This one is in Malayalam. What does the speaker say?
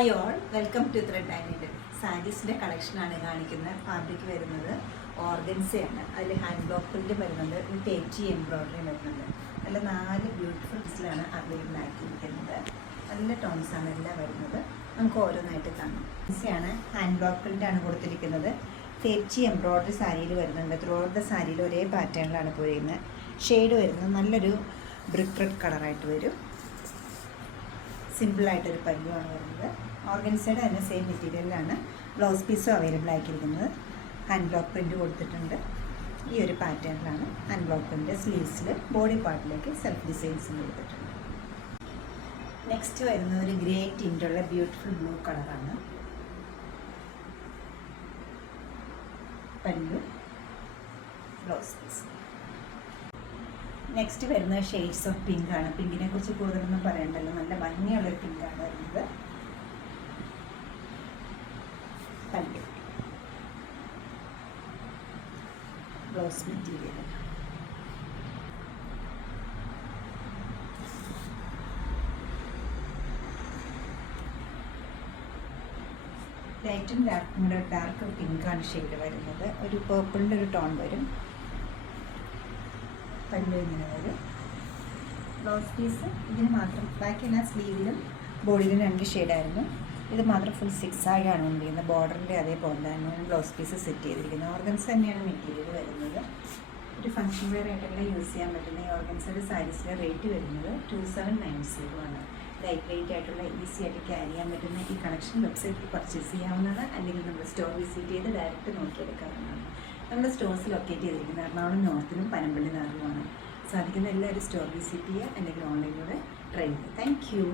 Hi all, welcome to thread and needle. സാരീസിൻ്റെ കളക്ഷനാണ് കാണിക്കുന്നത്. ഫാബ്രിക് വരുന്നത് ഓർഗൻസയാണ്. അതിൽ ഹാൻഡ് ബ്ലോക്ക് പ്രിൻ്റ് വരുന്നുണ്ട്, ടേച്ചി എംബ്രോയ്ഡറി വരുന്നുണ്ട്. നല്ല 4 ബ്യൂട്ടിഫുൾ പീസിലാണ് അവൈലബിൾ ആക്കിയിരിക്കുന്നത്. നല്ല ടോൺസാണ് എല്ലാം വരുന്നത്. നമുക്ക് ഓരോന്നായിട്ട് കാണാം. ഓർഗൻസയാണ്, ഹാൻഡ് ബ്ലോക്ക് പ്രിൻ്റാണ് കൊടുത്തിരിക്കുന്നത്. ടേച്ചി എംബ്രോയ്ഡറി സാരിയിൽ വരുന്നുണ്ട്. ത്രൂ ഔട്ട് ദ സാരിയിൽ ഒരേ പാറ്റേണിലാണ് പോയിരുന്നത്. ഷെയ്ഡ് വരുന്നത് നല്ലൊരു ബ്രിക്ക് റെഡ് കളറായിട്ട് വരും. സിമ്പിളായിട്ടൊരു പല്ലുവാണ് വരുന്നത്. ഓർഗൻസയുടെ തന്നെ സെയിം മെറ്റീരിയലിലാണ് ബ്ലൗസ് പീസും അവൈലബിൾ ആക്കിയിരിക്കുന്നത്. ഹാൻഡ് ബ്ലോക്ക് പ്രിൻ്റ് കൊടുത്തിട്ടുണ്ട്. ഈ ഒരു പാറ്റേണിലാണ് ഹാൻഡ് ബ്ലോക്ക് പ്രിൻ്റ്. സ്ലീവ്സിൽ ബോഡി പാർട്ടിലേക്ക് സെൽഫ് ഡിസൈൻസും കൊടുത്തിട്ടുണ്ട്. നെക്സ്റ്റ് വരുന്നത് ഒരു ഗ്രേ ടിൻ്റുള്ള ബ്യൂട്ടിഫുൾ ബ്ലൂ കളറാണ്. പല്ലു, ബ്ലൗസ് പീസ്. നെക്സ്റ്റ് വരുന്നത് ഷെയ്ഡ്സ് ഓഫ് പിങ്ക് ആണ്. പിങ്കിനെ കുറിച്ച് കൂടുതലൊന്നും പറയണ്ടല്ലോ, നല്ല ഭംഗിയുള്ളൊരു പിങ്കാണ് വരുന്നത്. പല്ലു, ബ്ലൗസ് മെറ്റീരിയൽ. ലൈറ്റും ഡാർക്ക് പിങ്കാണ് ഷെയ്ഡ് വരുന്നത്. ഒരു പേർപ്പിളിൻ്റെ ഒരു ടോൺ വരും. പല്ലു ഇങ്ങനെ വരും. ബ്ലൗസ് പീസ് ഇതിന് മാത്രം, ബാക്കിയെല്ലാം സ്ലീവിലും ബോഡിയിലും 2 ഷെയ്ഡായിരുന്നു. ഇത് മാത്രം ഫുൾ 6 ആയിട്ടാണ് വന്നിരിക്കുന്നത്. ബോർഡറിൻ്റെ അതേപോലെ തന്നെ ബ്ലൗസ് പീസ് സെറ്റ് ചെയ്തിരിക്കുന്നത്. ഓർഗൻസ് തന്നെയാണ് മെറ്റീരിയൽ വരുന്നത്. ഒരു ഫംഗ്ഷൻ വെയർ ആയിട്ടെല്ലാം യൂസ് ചെയ്യാൻ പറ്റുന്ന ഈ ഓർഗൻസയുടെ സാരീസിൻ്റെ റേറ്റ് വരുന്നത് 2790 ആണ്. ലൈറ്റ് വെയിറ്റ് ആയിട്ടുള്ള ഈസി ആയിട്ട് ക്യാരി ചെയ്യാൻ പറ്റുന്ന ഈ കളക്ഷൻ വെബ്സൈറ്റിൽ പർച്ചേസ് ചെയ്യാവുന്നതാണ്. അല്ലെങ്കിൽ നമ്മൾ സ്റ്റോർ വിസിറ്റ് ചെയ്ത് ഡയറക്റ്റ് നോക്കിയെടുക്കാവുന്നതാണ്. നമ്മുടെ സ്റ്റോഴ്സ് ലൊക്കേറ്റ് ചെയ്തിരിക്കുന്നത് എറണാകുളം നോർത്തിലും പനമ്പള്ളി നാറിലുമാണ്. സാധിക്കുന്ന എല്ലാവരും സ്റ്റോർ വിസിറ്റ് ചെയ്യുക, അല്ലെങ്കിൽ ഓൺലൈനിലൂടെ ട്രൈ ചെയ്യുക. Thank you.